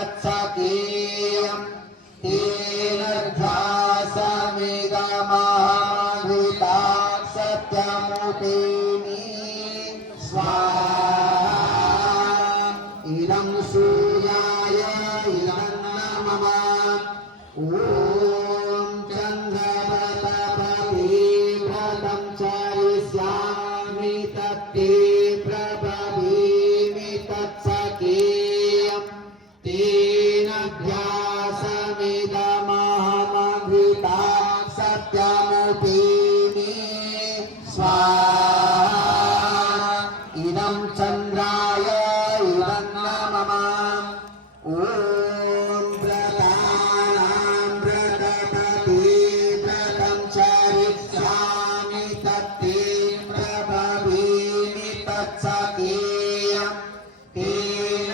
तत्सखीयम् तेन ध्यासमिदमहमघृता सत्यमुपेमि स्वाहा इदं सूर्याय इदं नमः ॐ चन्द्रव्रतपति व्रतं चरिष्यामि तत्ते प्रभवीमि तत्सखीयम् तेन ध्यासमिदमहमघृता सत्यमुपेमि स्वाहा इदं चन्द्राय इदं नमः ॐ व्रतानां व्रतपति व्रतं चरिष्यामि तत्ते प्रभवीमि तत्सखीयम् तेन